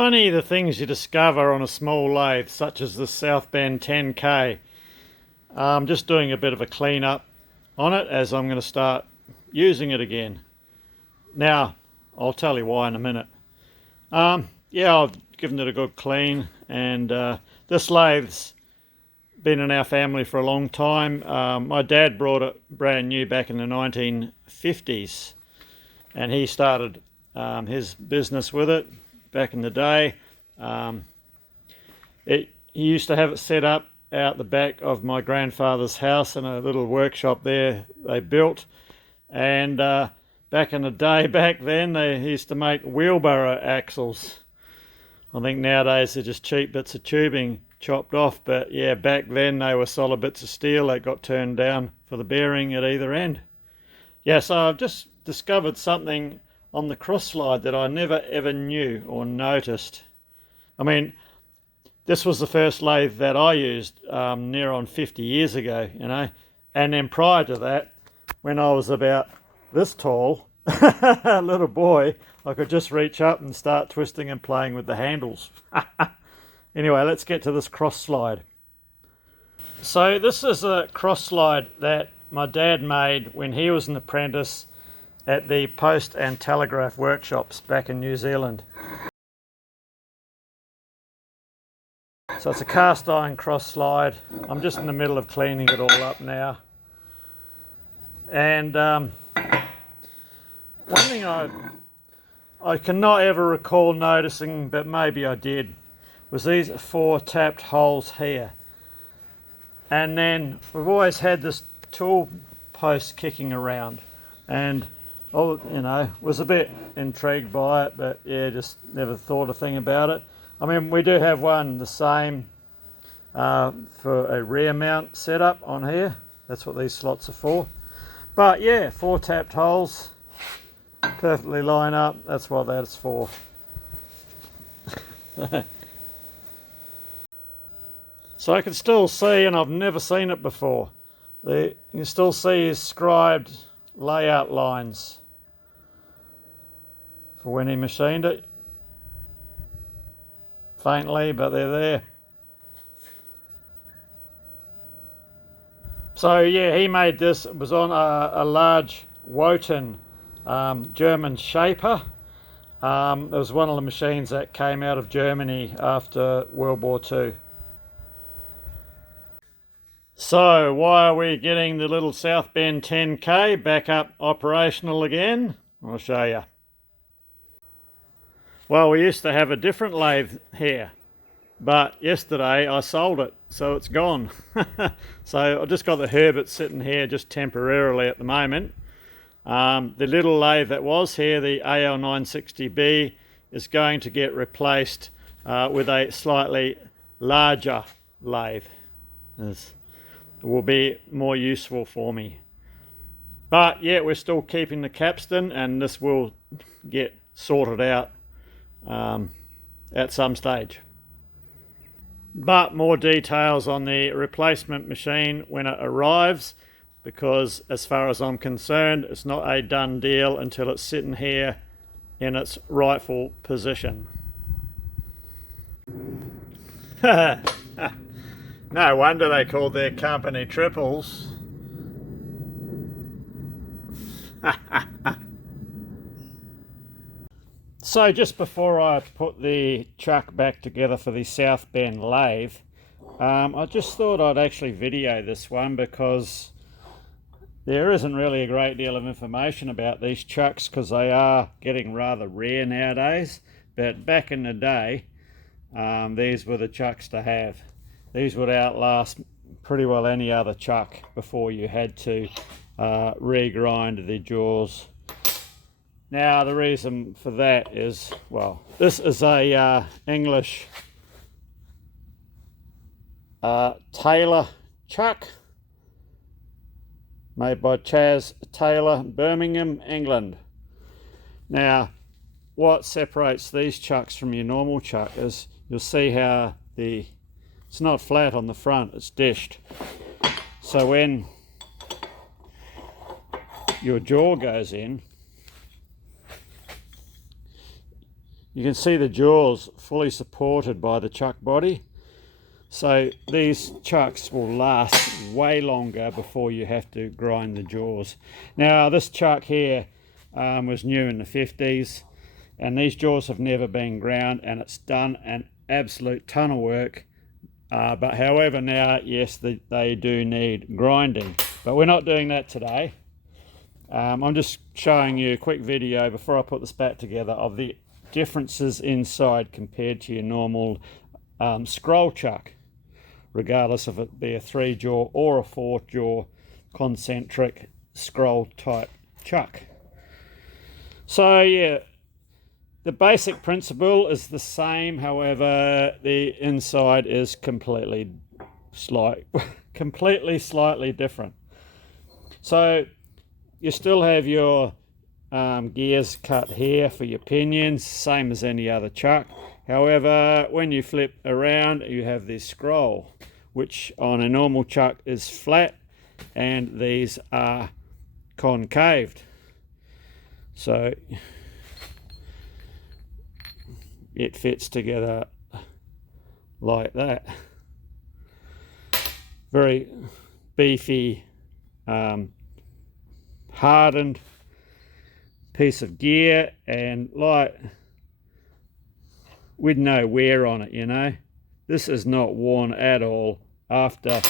funny the things you discover on a small lathe such as the Southbend 10K. I'm just doing a bit of a clean up on it as I'm going to start using it again. Now, I'll tell you why in a minute. Yeah, I've given it a good clean, and this lathe's been in our family for a long time. My dad brought it brand new back in the 1950s, and he started his business with it back in the day. He used to have it set up out the back of my grandfather's house in a little workshop there they built, and back in the day, back then, they used to make wheelbarrow axles. I think nowadays they're just cheap bits of tubing chopped off, but yeah, back then they were solid bits of steel that got turned down for the bearing at either end. Yeah, so I've just discovered something on the cross slide that I never ever knew or noticed. I mean, this was the first lathe that I used near on 50 years ago, you know, and then prior to that, when I was about this tall, a little boy, I could just reach up and start twisting and playing with the handles. Anyway, let's get to this cross slide. So this is a cross slide that my dad made when he was an apprentice at the Post and Telegraph workshops back in New Zealand. So it's a cast iron cross slide. I'm just in the middle of cleaning it all up now. And one thing I cannot ever recall noticing, but maybe I did, was these 4 tapped holes here. And then we've always had this tool post kicking around, and was a bit intrigued by it, but yeah, just never thought a thing about it. I mean, we do have one the same for a rear mount setup on here. That's what these slots are for. But yeah, 4 tapped holes, perfectly line up. That's what that's for. So I can still see, and I've never seen it before, you can still see his scribed layout lines for when he machined it. Faintly, but they're there. So yeah, he made this. It was on a large Wotan German shaper. It was one of the machines that came out of Germany after World War II. So why are we getting the little Southbend 10K back up operational again? I'll show you. Well, we used to have a different lathe here, but yesterday I sold it, so it's gone. So I just got the Herbert sitting here just temporarily at the moment. The little lathe that was here, the AL960B, is going to get replaced with a slightly larger lathe. It will be more useful for me. But yeah, we're still keeping the capstan, and this will get sorted out at some stage. But more details on the replacement machine when it arrives, because as far as I'm concerned, it's not a done deal until it's sitting here in its rightful position. No wonder they called their company Triples. So just before I put the chuck back together for the Southbend lathe, I just thought I'd actually video this one, because there isn't really a great deal of information about these chucks, because they are getting rather rare nowadays. But back in the day, these were the chucks to have. These would outlast pretty well any other chuck before you had to regrind the jaws. Now the reason for that is, well, this is a English Taylor chuck made by Chas Taylor, Birmingham, England. Now what separates these chucks from your normal chuck is you'll see how it's not flat on the front, it's dished. So when your jaw goes in, you can see the jaws fully supported by the chuck body. So these chucks will last way longer before you have to grind the jaws. Now this chuck here was new in the 50s, and these jaws have never been ground, and it's done an absolute ton of work. But however now, yes, they do need grinding, but we're not doing that today. I'm just showing you a quick video before I put this back together of the differences inside compared to your normal scroll chuck, regardless of it be a 3-jaw or a 4-jaw concentric scroll type chuck. So yeah, the basic principle is the same, however the inside is completely slightly different. So you still have your gears cut here for your pinions, same as any other chuck. However, when you flip around, you have this scroll, which on a normal chuck is flat, and these are concaved. So it fits together like that. Very beefy, hardened piece of gear, and like with no wear on it, you know. This is not worn at all after,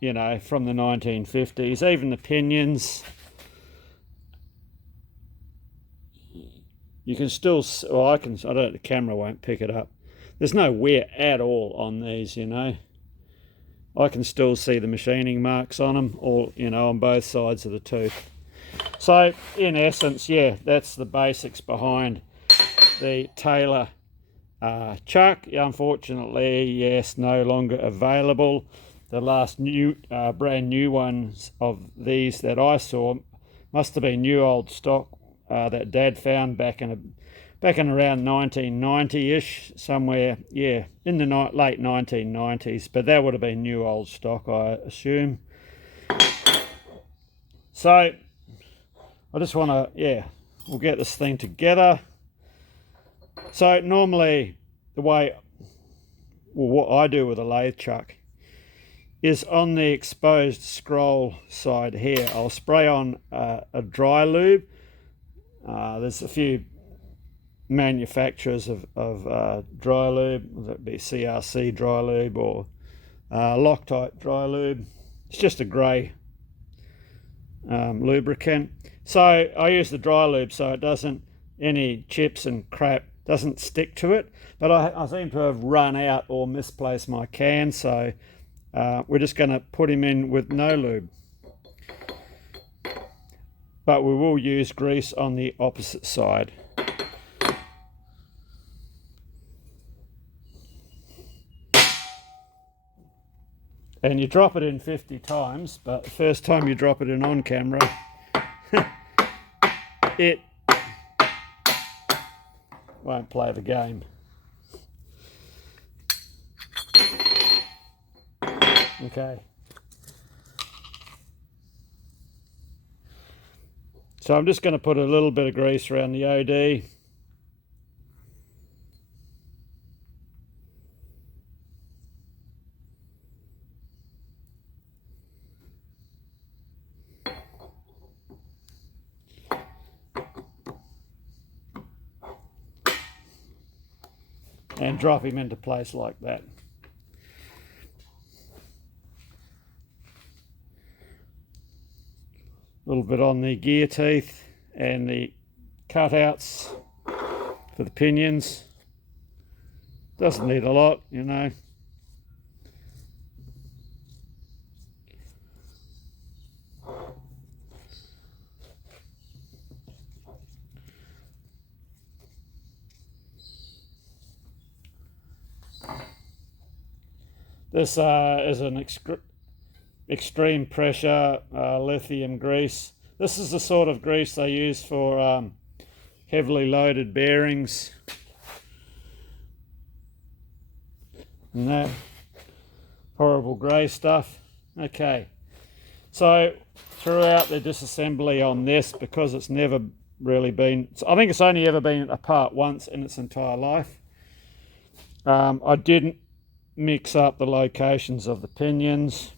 you know, from the 1950s. Even the pinions, you can still, well, I don't know, the camera won't pick it up. There's no wear at all on these, you know. I can still see the machining marks on them, all, you know, on both sides of the tooth. So in essence, yeah, that's the basics behind the Taylor chuck. Unfortunately, yes, no longer available. The last new brand new ones of these that I saw must have been new old stock that Dad found back in around 1990-ish, somewhere, yeah, in the late 1990s, but that would have been new old stock, I assume. So I just want to, yeah, we'll get this thing together. So normally the way, well, what I do with a lathe chuck is on the exposed scroll side here, I'll spray on a dry lube. There's a few manufacturers of dry lube, whether it be CRC dry lube or Loctite dry lube. It's just a grey lubricant. So I use the dry lube so it doesn't, any chips and crap doesn't stick to it. But I seem to have run out or misplaced my can, so we're just going to put him in with no lube. But we will use grease on the opposite side. And you drop it in 50 times, but the first time you drop it in on camera, it won't play the game. Okay. So I'm just going to put a little bit of grease around the OD. And drop him into place like that. A little bit on the gear teeth and the cutouts for the pinions. Doesn't need a lot, you know. This is an extreme pressure lithium grease. This is the sort of grease they use for heavily loaded bearings. And that horrible grey stuff. Okay, so throughout the disassembly on this, because it's never really been, I think it's only ever been apart once in its entire life. I didn't mix up the locations of the pinions,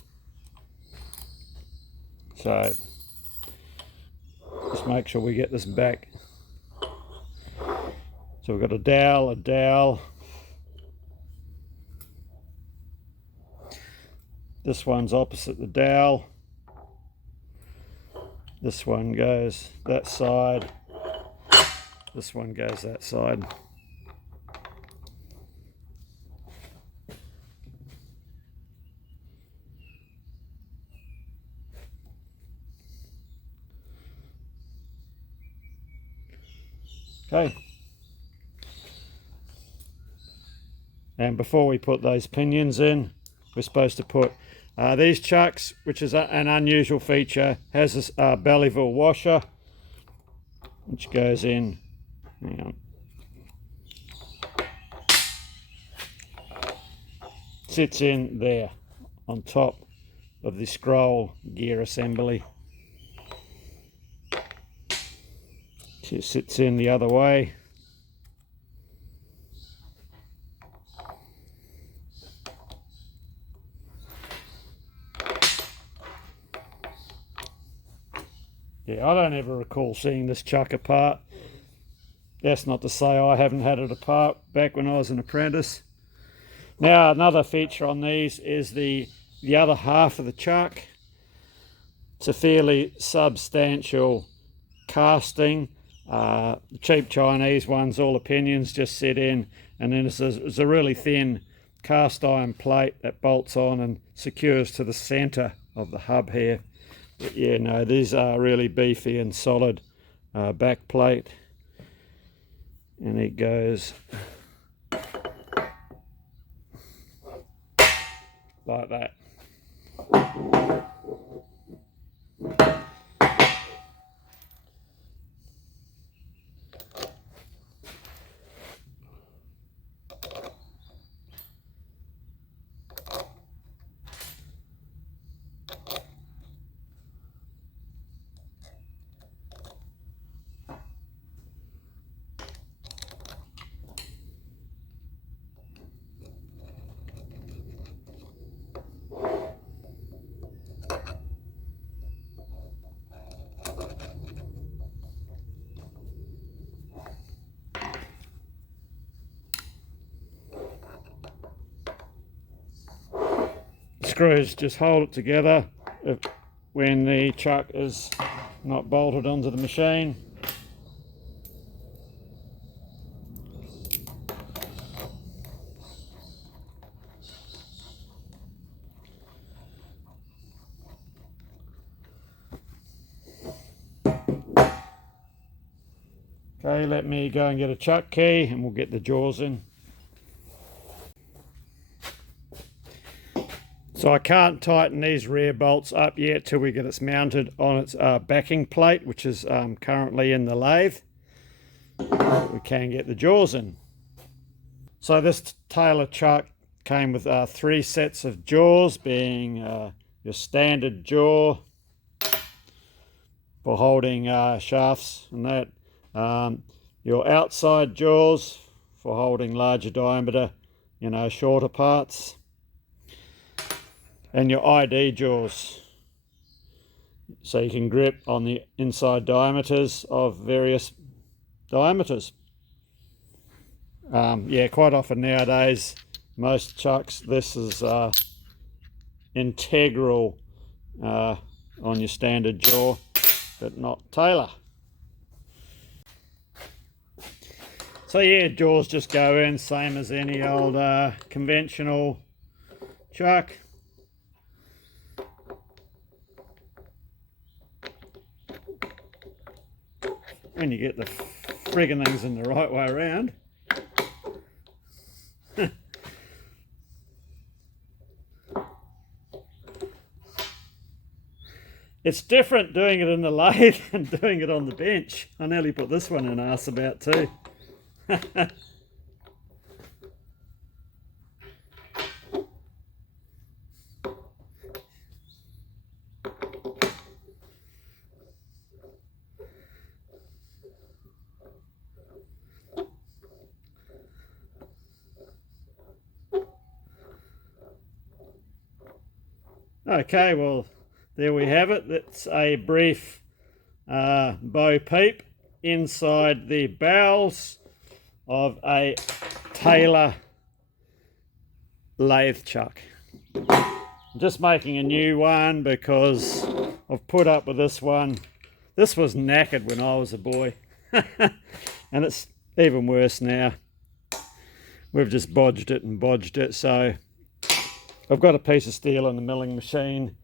so just make sure we get this back. So we've got a dowel. This one's opposite the dowel. This one goes that side. This one goes that side. Okay. And before we put those pinions in, we're supposed to put these chucks, which is an unusual feature, has this Belleville washer, which goes in. Hang on. Sits in there on top of the scroll gear assembly. It sits in the other way. Yeah, I don't ever recall seeing this chuck apart. That's not to say I haven't had it apart back when I was an apprentice. Now, another feature on these is the other half of the chuck. It's a fairly substantial casting. The cheap Chinese ones, all the pinions just sit in, and then there's a really thin cast iron plate that bolts on and secures to the center of the hub here. But yeah, no, these are really beefy and solid back plate, and it goes like that. Screws just hold it together when the chuck is not bolted onto the machine. Okay, let me go and get a chuck key and we'll get the jaws in. So I can't tighten these rear bolts up yet till we get it mounted on its backing plate, which is currently in the lathe. We can get the jaws in. So this Taylor chuck came with 3 sets of jaws, being your standard jaw for holding shafts and that. Your outside jaws for holding larger diameter, shorter parts. And your ID jaws, so you can grip on the inside diameters of various diameters. Yeah, quite often nowadays, most chucks, this is integral on your standard jaw, but not Taylor. So yeah, jaws just go in, same as any old conventional chuck. When you get the friggin' things in the right way around. It's different doing it in the lathe and doing it on the bench. I nearly put this one in arse about too. Okay, well, there we have it. That's a brief bow peep inside the bowels of a Taylor lathe chuck. I'm just making a new one because I've put up with this one. This was knackered when I was a boy and it's even worse now. We've just bodged it, so I've got a piece of steel in the milling machine,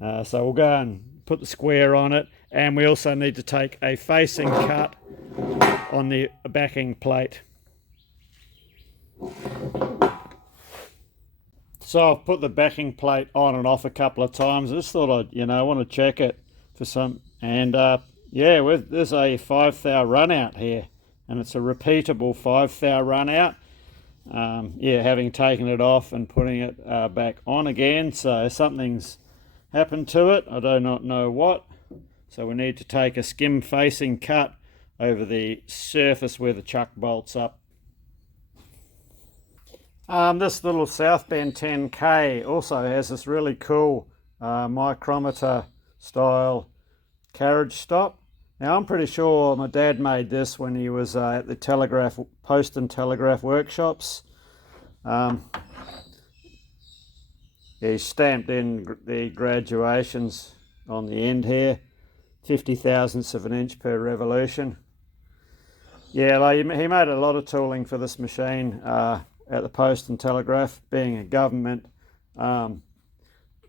so we'll go and put the square on it, and we also need to take a facing cut on the backing plate. So I've put the backing plate on and off a couple of times. I just thought I want to check it for some, and yeah, there's a 5 thou run out here, and it's a repeatable 5 thou run out. Yeah, having taken it off and putting it back on again, so something's happened to it. I do not know what. So we need to take a skim facing cut over the surface where the chuck bolts up. This little Southbend 10K also has this really cool micrometer style carriage stop. Now I'm pretty sure my dad made this when he was at the post and telegraph workshops. He stamped in the graduations on the end here, 50 thousandths of an inch per revolution. Yeah, like he made a lot of tooling for this machine at the post and telegraph, being a government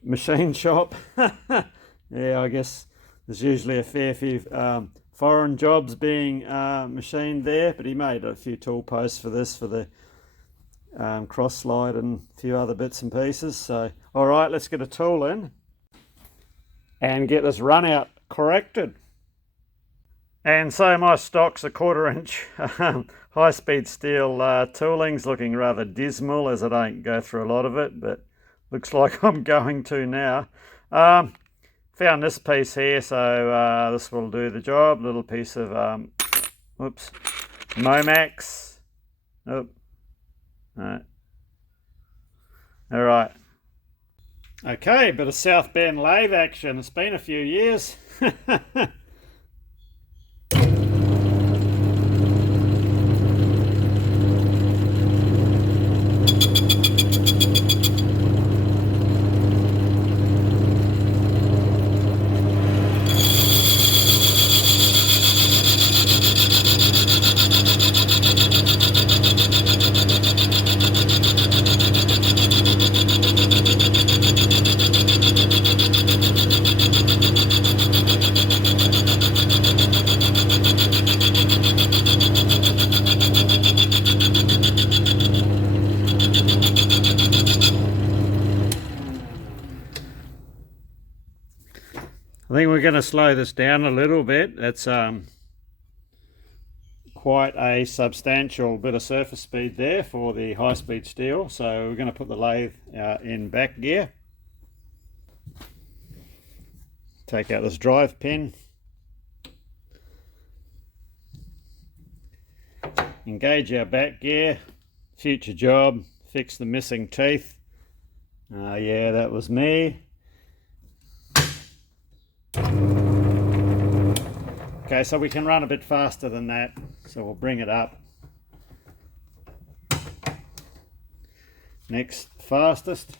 machine shop. Yeah, I guess there's usually a fair few foreign jobs being machined there, but he made a few tool posts for this, for the cross slide and a few other bits and pieces. So, all right, let's get a tool in and get this run out corrected. And so my stock's a 1/4 inch high-speed steel tooling's looking rather dismal, as I don't go through a lot of it, but looks like I'm going to now. Found this piece here, so this will do the job. Little piece of Momax. Oh, no. All right. Okay, bit of Southbend lathe action. It's been a few years. I think we're going to slow this down a little bit. That's quite a substantial bit of surface speed there for the high-speed steel. So we're going to put the lathe in back gear. Take out this drive pin. Engage our back gear. Future job, fix the missing teeth. Yeah, that was me. Okay, so we can run a bit faster than that, so we'll bring it up. Next fastest.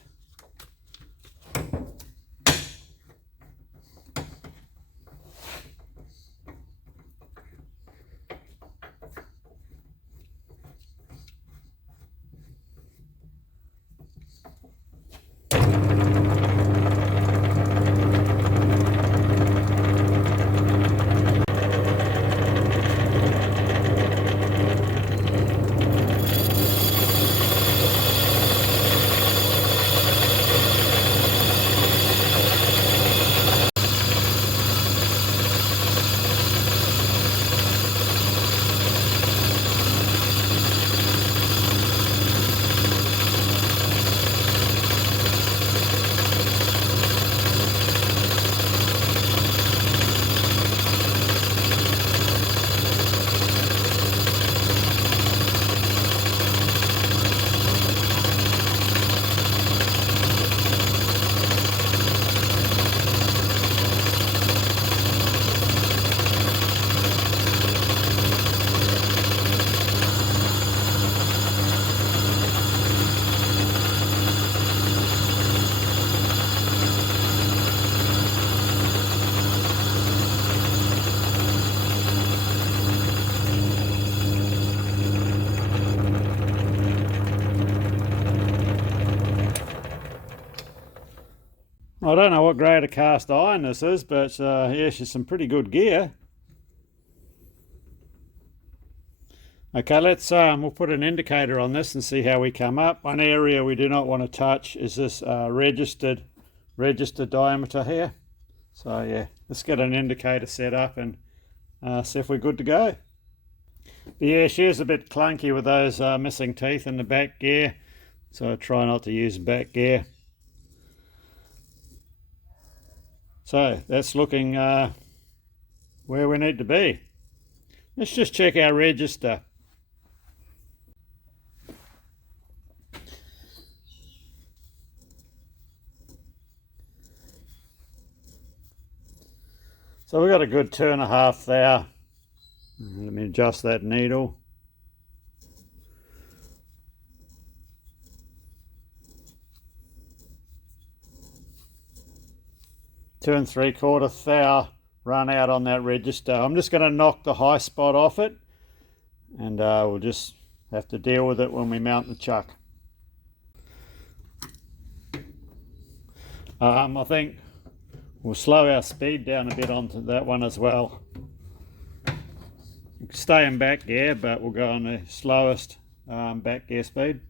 I don't know what grade of cast iron this is, but yeah, she's some pretty good gear. Okay, let's we'll put an indicator on this and see how we come up. One area we do not want to touch is this registered diameter here. So yeah, let's get an indicator set up and see if we're good to go. But yeah, she is a bit clunky with those missing teeth in the back gear, so I try not to use back gear. So that's looking where we need to be. Let's just check our register. So we've got a good 2.5 thou. Let me adjust that needle. Two and 3/4 thou run out on that register. I'm just going to knock the high spot off it, and we'll just have to deal with it when we mount the chuck. I think we'll slow our speed down a bit onto that one as well. You can stay in back gear, but we'll go on the slowest back gear speed.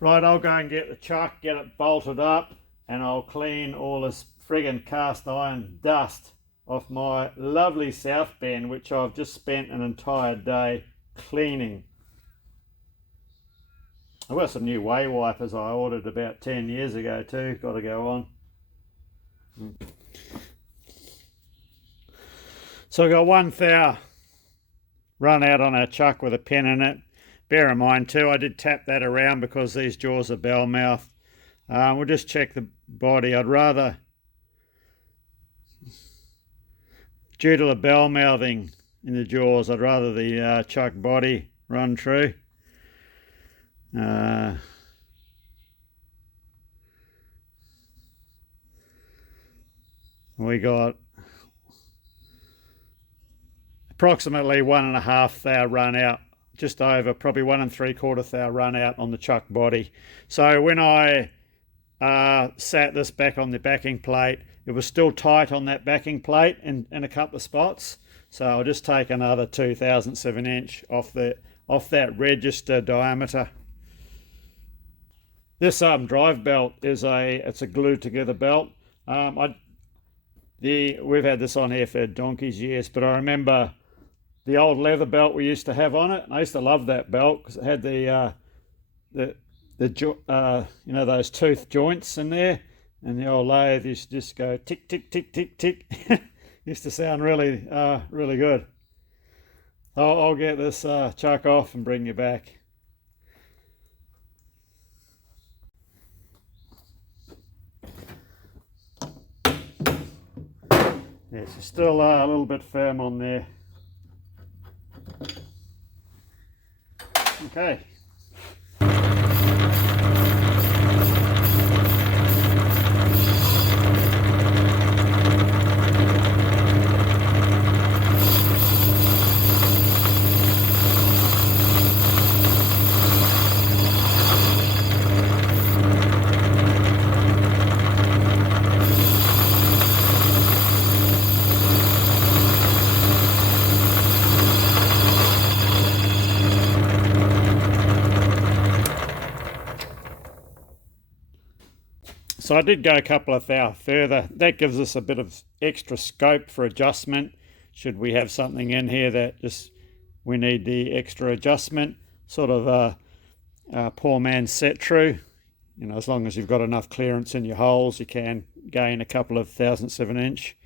Right, I'll go and get the chuck, get it bolted up, and I'll clean all this friggin' cast iron dust off my lovely Southbend, which I've just spent an entire day cleaning. I've got some new way wipers I ordered about 10 years ago too, got to go on. So I've got 1 thou run out on our chuck with a pen in it. Bear in mind too, I did tap that around because these jaws are bell mouth. We'll just check the body. I'd rather, due to the bell mouthing in the jaws, I'd rather the chuck body run true. We got approximately 1.5 thou run out, just over, probably 1 3/4 thou run out on the chuck body. So when I sat this back on the backing plate, it was still tight on that backing plate in a couple of spots. So I'll just take another 2/1000 of an inch off that register diameter. This drive belt is it's a glued together belt. We've had this on here for donkey's years, but I remember the old leather belt we used to have on it. I used to love that belt because it had the you know, those tooth joints in there, and the old lathe used to just go tick tick tick tick tick. Used to sound really really good. I'll get this chuck off and bring you back. Yeah, she's still a little bit firm on there. Okay. So I did go a couple of thou further. That gives us a bit of extra scope for adjustment should we have something in here that just we need the extra adjustment, sort of a poor man's set true. You know, as long as you've got enough clearance in your holes, you can gain a couple of thousandths of an inch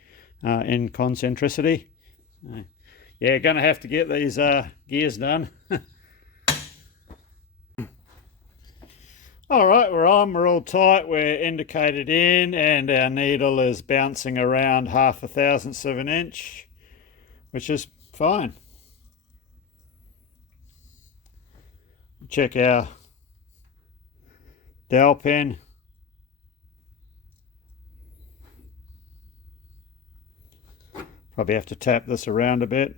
in concentricity. Yeah, gonna have to get these gears done. All right, we're on, we're all tight, we're indicated in, and our needle is bouncing around half a thousandths of an inch, which is fine. Check our dowel pen. Probably have to tap this around a bit.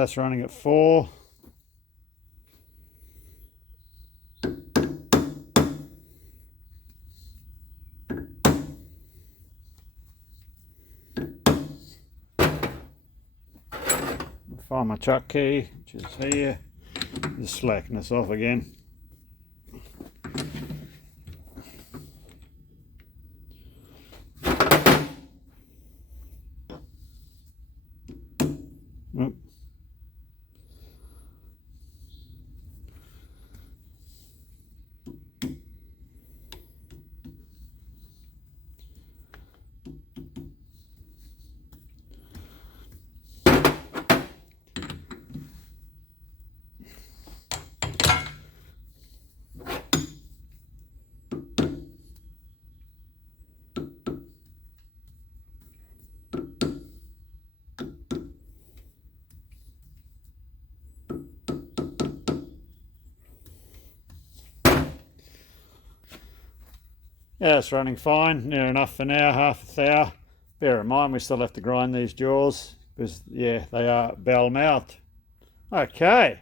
That's running at 4. Find my chuck key, which is here. Just slacken this off again. Oop. Yeah, it's running fine, near enough for now, half a thou. Bear in mind we still have to grind these jaws because, yeah, they are bell-mouthed. Okay.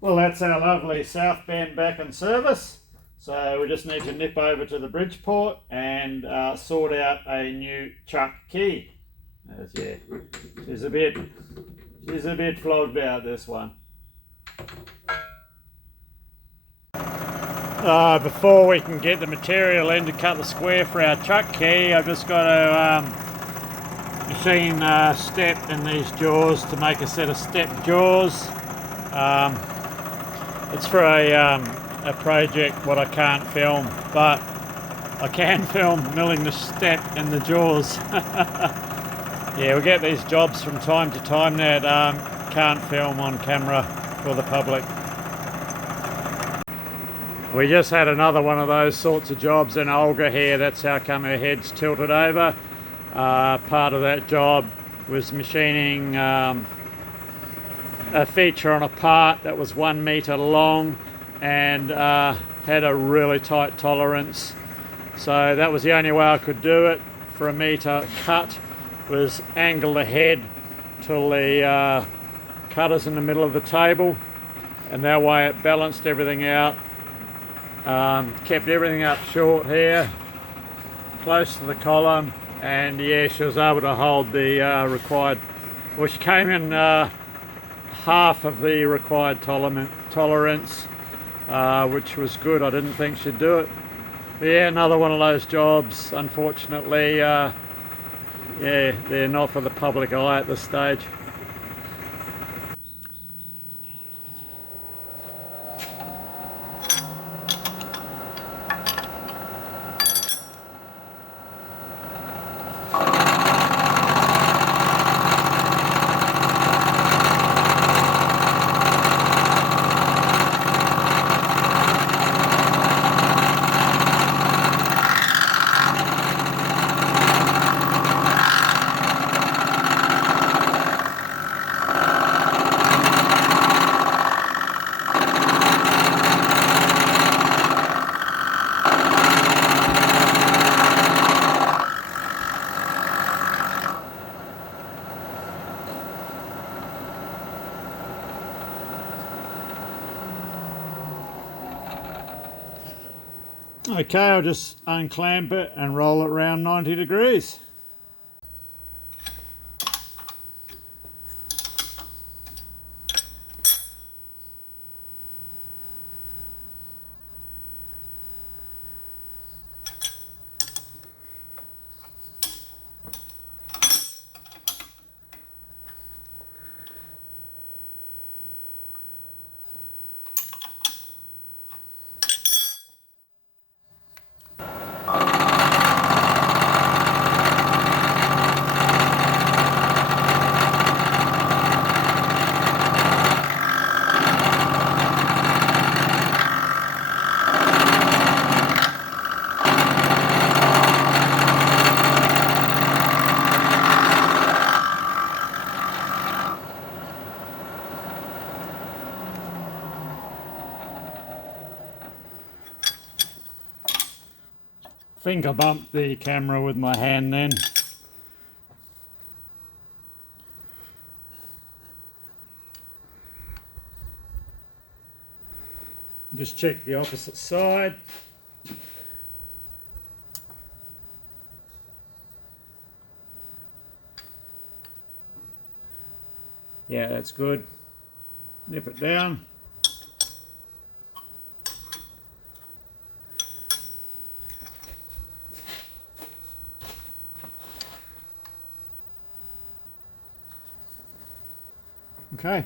Well, that's our lovely Southbend back in service. So we just need to nip over to the Bridgeport and sort out a new chuck key. Yeah, she's a bit flogged out, this one. Before we can get the material in to cut the square for our chuck key, I've just got to machine step in these jaws to make a set of step jaws. It's for a project what I can't film, but I can film milling the step in the jaws. Yeah, we get these jobs from time to time that can't film on camera for the public. We just had another one of those sorts of jobs in Olga here. That's how come her head's tilted over. Part of that job was machining a feature on a part that was 1 meter long and had a really tight tolerance. So that was the only way I could do it for a meter cut, was angle the head till the cutter's in the middle of the table, and that way it balanced everything out. Kept everything up short here, close to the column, and yeah, she was able to hold the required, well, she came in half of the required tolerance, which was good. I didn't think she'd do it. But yeah, another one of those jobs, unfortunately, yeah, they're not for the public eye at this stage. Okay, I'll just unclamp it and roll it around 90 degrees. I think I bumped the camera with my hand then. Just check the opposite side. Yeah, that's good. Nip it down. Okay.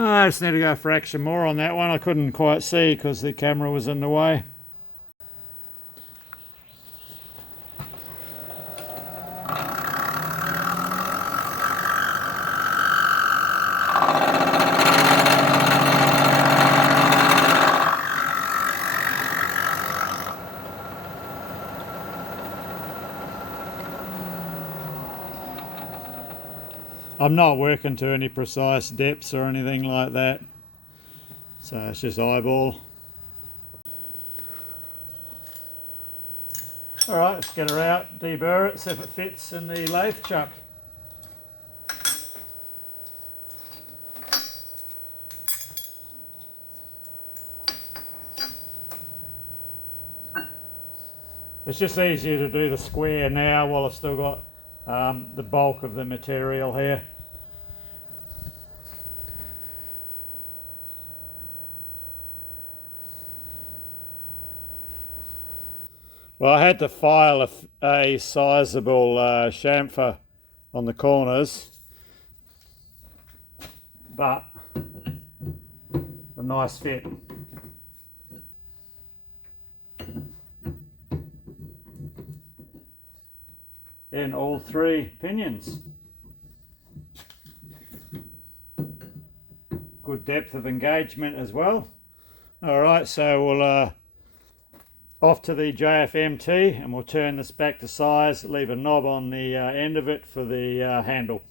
I just need to go a fraction more on that one. I couldn't quite see because the camera was in the way. I'm not working to any precise depths or anything like that, so it's just eyeball. Alright, let's get her out, deburr it, see if it fits in the lathe chuck. It's just easier to do the square now while I've still got the bulk of the material here. Well, I had to file a sizable chamfer on the corners, but a nice fit. In all three pinions. Good depth of engagement as well. Alright, so we'll off to the JFMT and we'll turn this back to size, leave a knob on the end of it for the handle.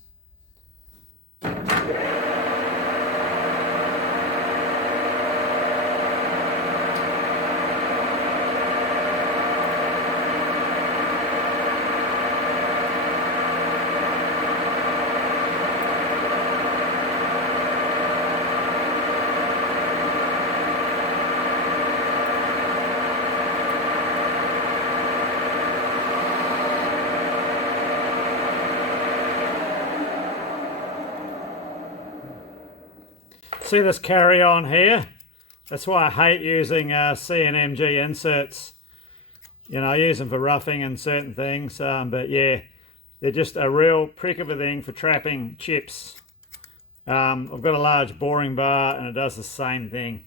See this carry on here? That's why I hate using C&MG inserts. You know, I use them for roughing and certain things, but yeah, they're just a real prick of a thing for trapping chips. I've got a large boring bar and it does the same thing.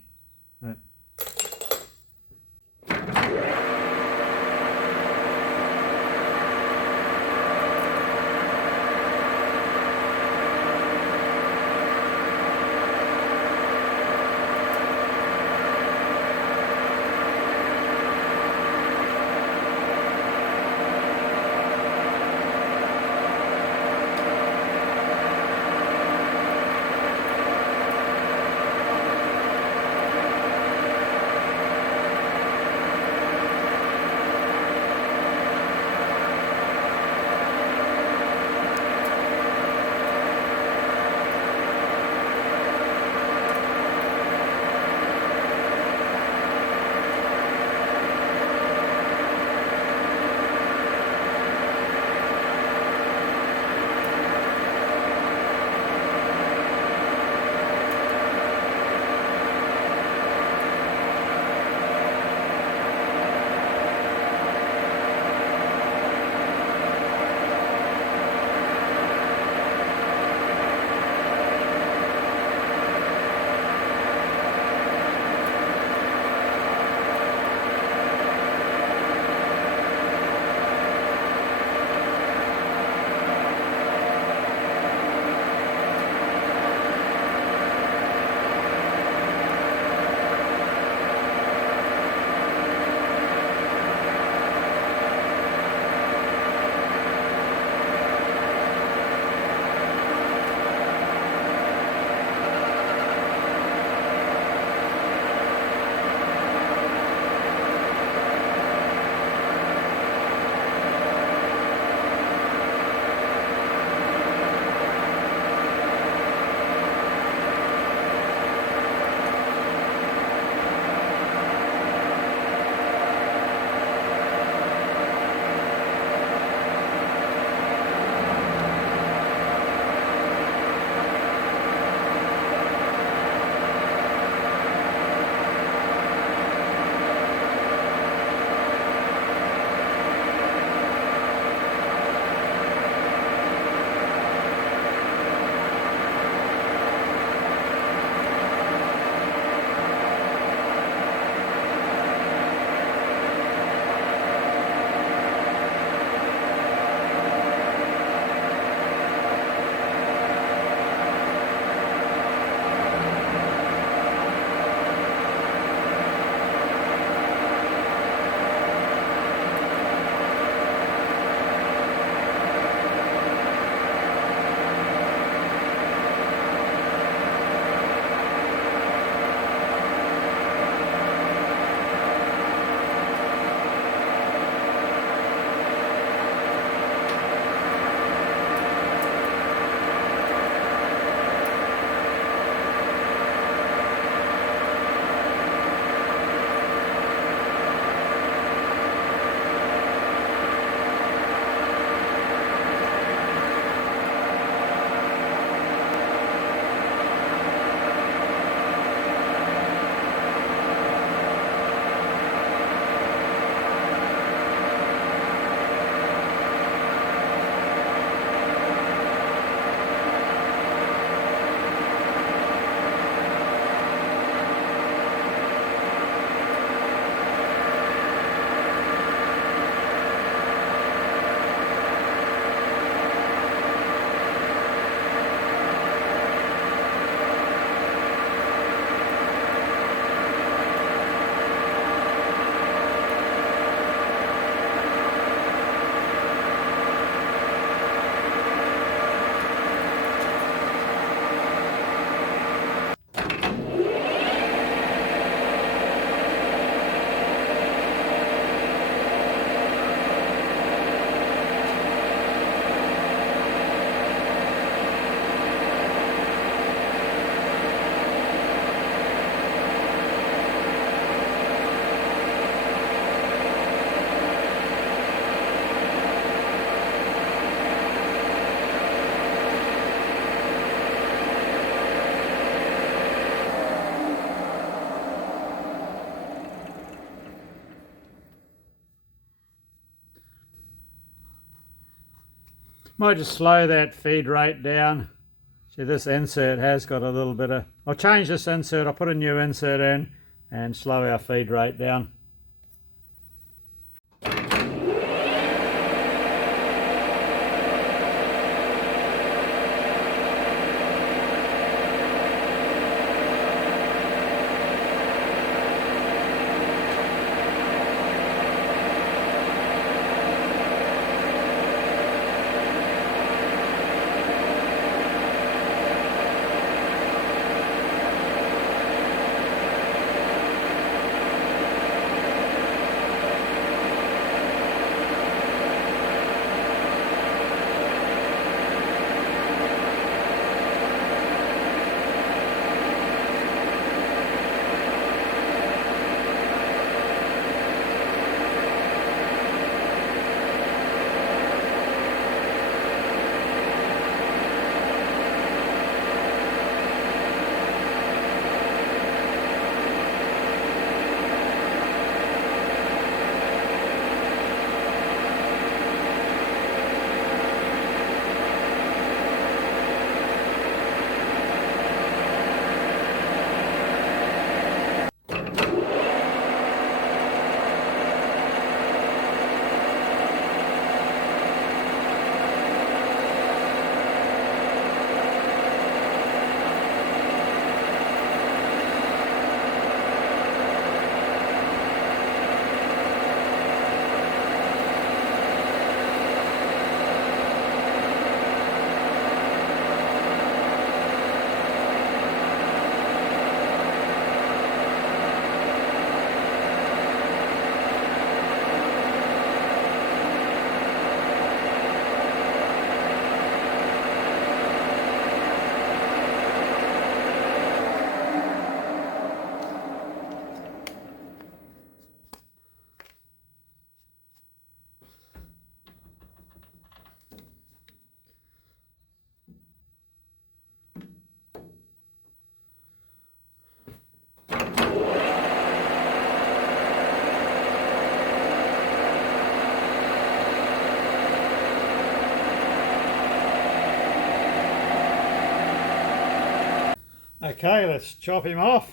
Might just slow that feed rate down. See, this insert has got a little bit of... I'll change this insert, I'll put a new insert in and slow our feed rate down. Okay, let's chop him off.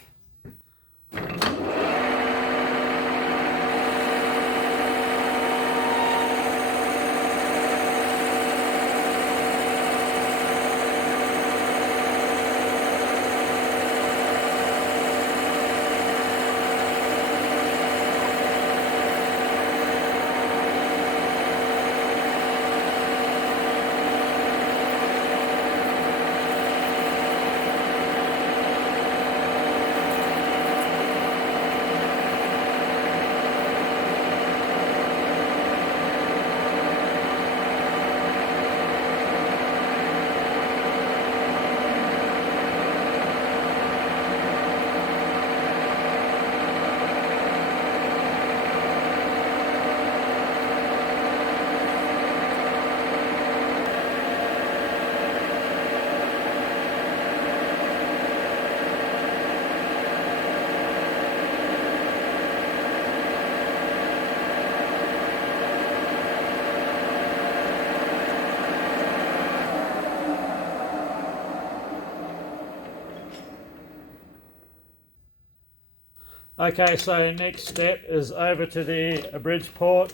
Okay, so next step is over to the bridge port,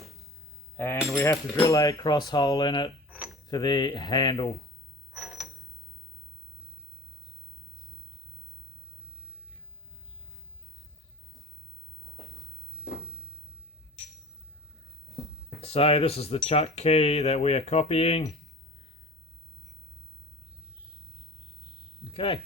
and we have to drill a cross hole in it for the handle. So this is the chuck key that we are copying. Okay.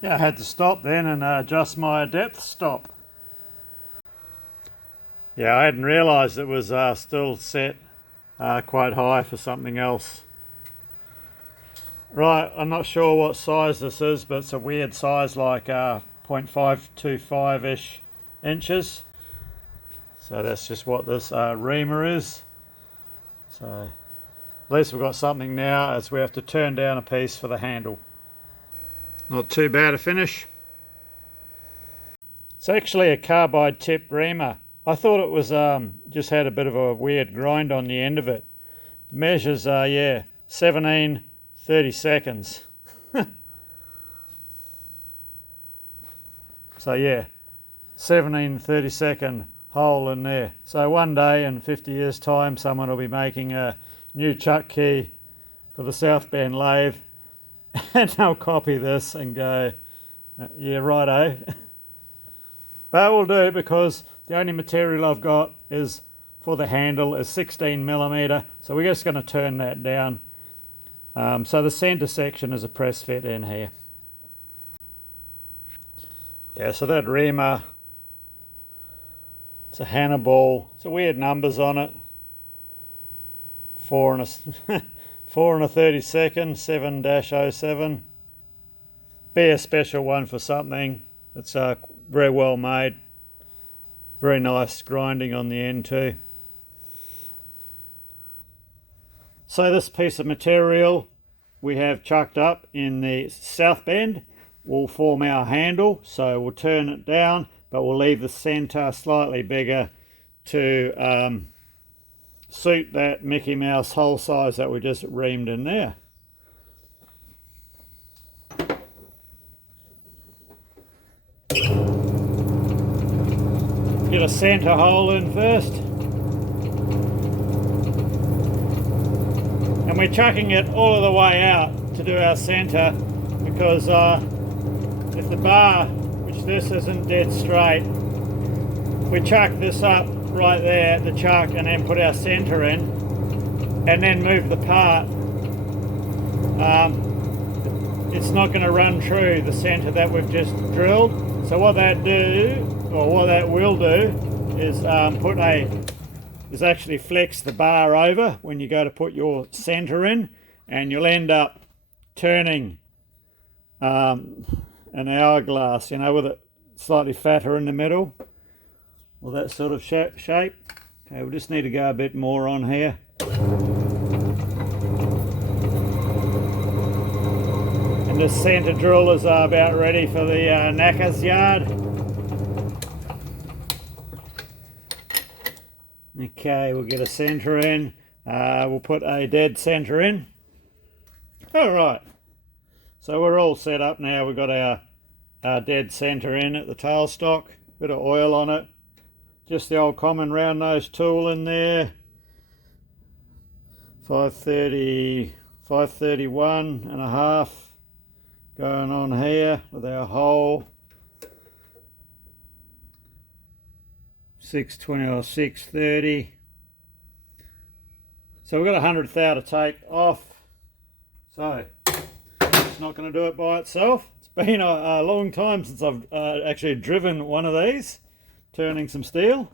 Yeah, I had to stop then and adjust my depth stop. Yeah, I hadn't realised it was still set quite high for something else. Right, I'm not sure what size this is, but it's a weird size, like 0.525-ish inches. So that's just what this reamer is. So at least we've got something now, as we have to turn down a piece for the handle. Not too bad a finish. It's actually a carbide tip reamer. I thought it was just had a bit of a weird grind on the end of it. The measures are, yeah, 17/32. So yeah, 17/32 hole in there. So one day in 50 years time, someone will be making a new chuck key for the Southbend lathe and they'll copy this and go, yeah, righto. But it will do, because the only material I've got is for the handle is 16mm, so we're just going to turn that down. So the centre section is a press fit in here. Yeah, so that reamer, it's a Hannibal. It's a weird numbers on it. 4 1/32, 7-07. Be a special one for something. It's very well made. Very nice grinding on the end too. So this piece of material we have chucked up in the Southbend will form our handle. So we'll turn it down, but we'll leave the centre slightly bigger to suit that Mickey Mouse hole size that we just reamed in there. Get a centre hole in first. And we're chucking it all of the way out to do our centre, because if the bar, which this isn't dead straight, we chuck this up right there at the chuck and then put our centre in and then move the part, it's not going to run true the centre that we've just drilled. So what that will do is actually flex the bar over when you go to put your centre in, and you'll end up turning an hourglass, you know, with it slightly fatter in the middle, or that sort of shape. Okay, we just need to go a bit more on here. And this centre drill is about ready for the knacker's yard. Okay, we'll get a centre in. We'll put a dead centre in. All right, so we're all set up now. We've got our dead centre in at the tailstock. Bit of oil on it. Just the old common round nose tool in there. 531.5 going on here with our hole. 620 or 630. So we've got 100 thou to take off. So it's not going to do it by itself. It's been a long time since I've actually driven one of these, turning some steel.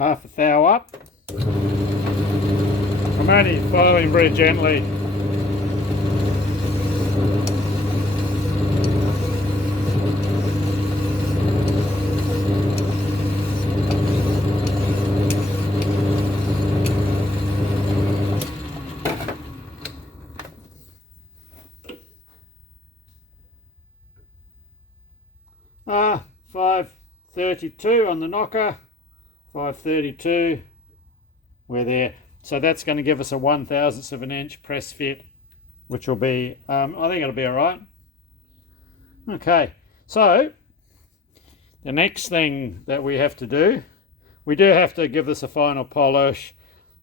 half a thou up. I'm only filing very gently. Ah, 532 on the knocker, 532, we're there. So that's going to give us a 1/1000th of an inch press fit, which will be, I think it'll be all right. Okay, so the next thing that we have to do, we do have to give this a final polish.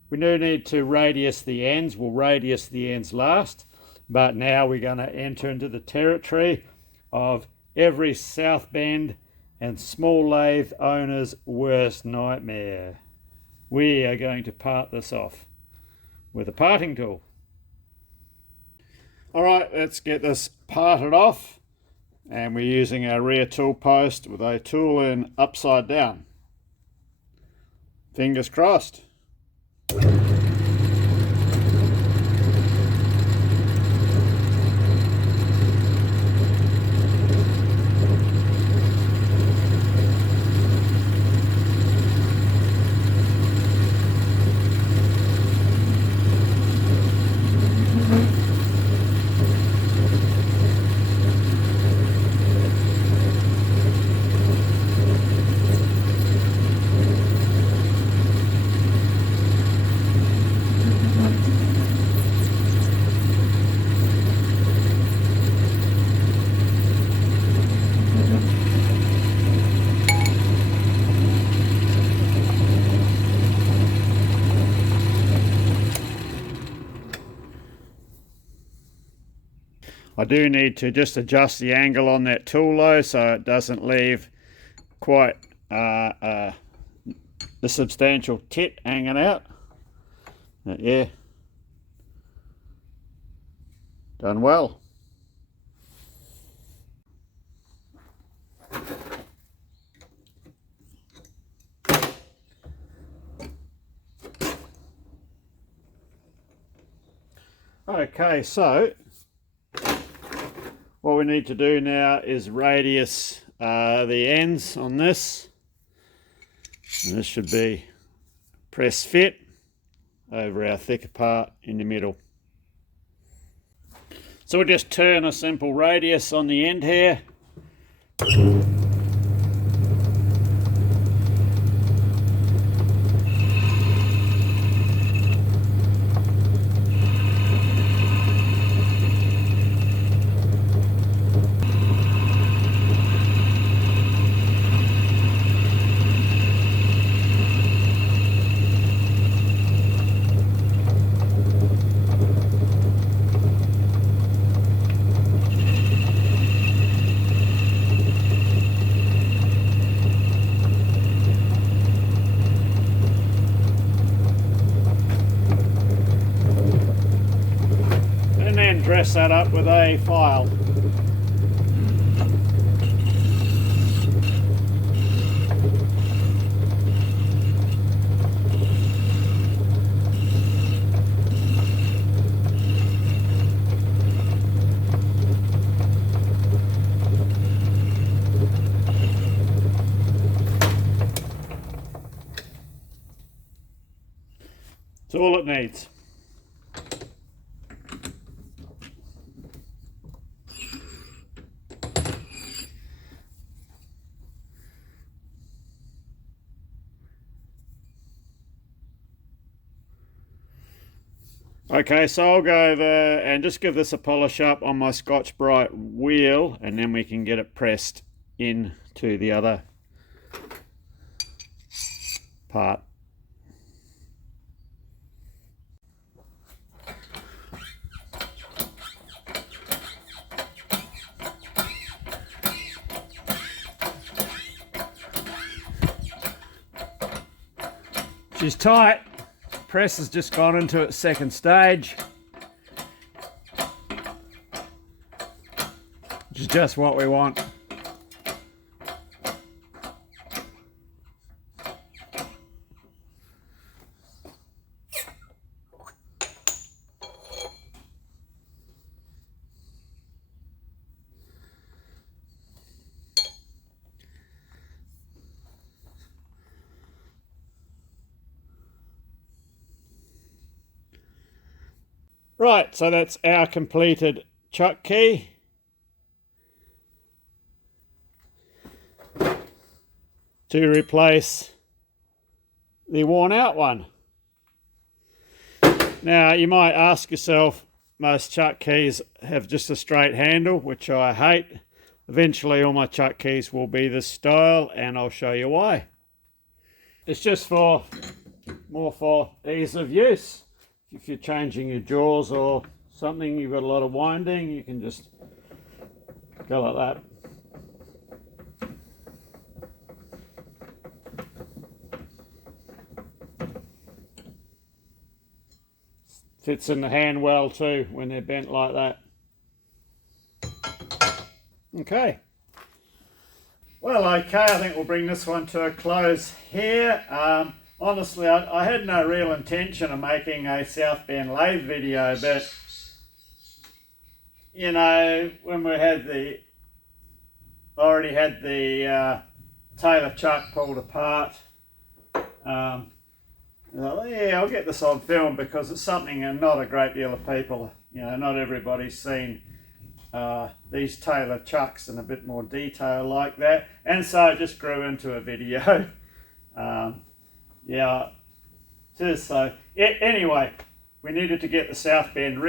We do need to radius the ends. We'll radius the ends last, but now we're going to enter into the territory of every Southbend and small lathe owner's worst nightmare. We are going to part this off with a parting tool. All right, let's get this parted off, and we're using our rear tool post with a tool in upside down. Fingers crossed. I do need to just adjust the angle on that tool though, so it doesn't leave quite the substantial tit hanging out. Yeah, done well. Okay, so what we need to do now is radius the ends on this, and this should be press fit over our thicker part in the middle. So we'll just turn a simple radius on the end here. Dress that up with a file. That's all it needs. Okay, so I'll go over and just give this a polish up on my Scotch-Brite wheel, and then we can get it pressed into the other part. She's tight. Press has just gone into its second stage, which is just what we want. Right, so that's our completed chuck key. To replace the worn out one. Now you might ask yourself, most chuck keys have just a straight handle, which I hate. Eventually all my chuck keys will be this style, and I'll show you why. It's just more for ease of use. If you're changing your jaws or something, you've got a lot of winding, you can just go like that. Fits in the hand well too when they're bent like that. Okay. Well, okay, I think we'll bring this one to a close here. Honestly, I had no real intention of making a Southbend lathe video, but you know, when we already had the Taylor chuck pulled apart, yeah, I'll get this on film because it's something and not a great deal of people, you know, not everybody's seen these Taylor chucks in a bit more detail like that, and so it just grew into a video. Yeah, just so anyway, we needed to get the Southbend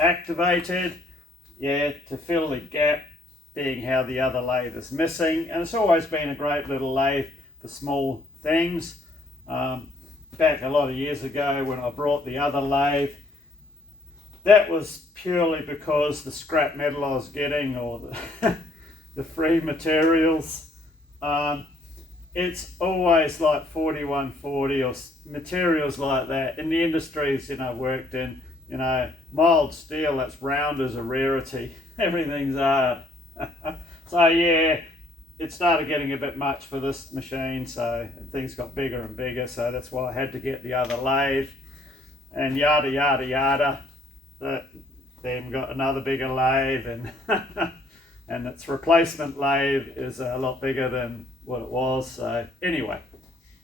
activated, yeah, to fill the gap, being how the other lathe is missing, and it's always been a great little lathe for small things. Back a lot of years ago when I brought the other lathe, that was purely because the scrap metal I was getting, or the free materials. It's always like 4140 or materials like that. In the industries, you know, worked in, you know, mild steel that's round is a rarity. Everything's hard. So yeah, it started getting a bit much for this machine, so things got bigger and bigger, so that's why I had to get the other lathe, and yada yada yada. Then got another bigger lathe, and and its replacement lathe is a lot bigger than what it was. So anyway,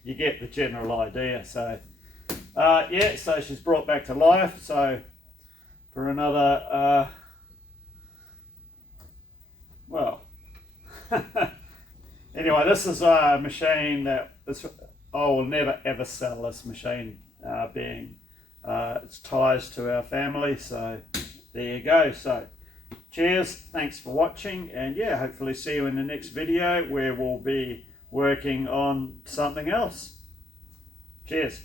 you get the general idea. So yeah, so she's brought back to life. So for another well. Anyway, this is a machine that I will never ever sell this machine, being it's ties to our family. So there you go. So cheers, thanks for watching, and yeah, hopefully see you in the next video where we'll be working on something else. Cheers.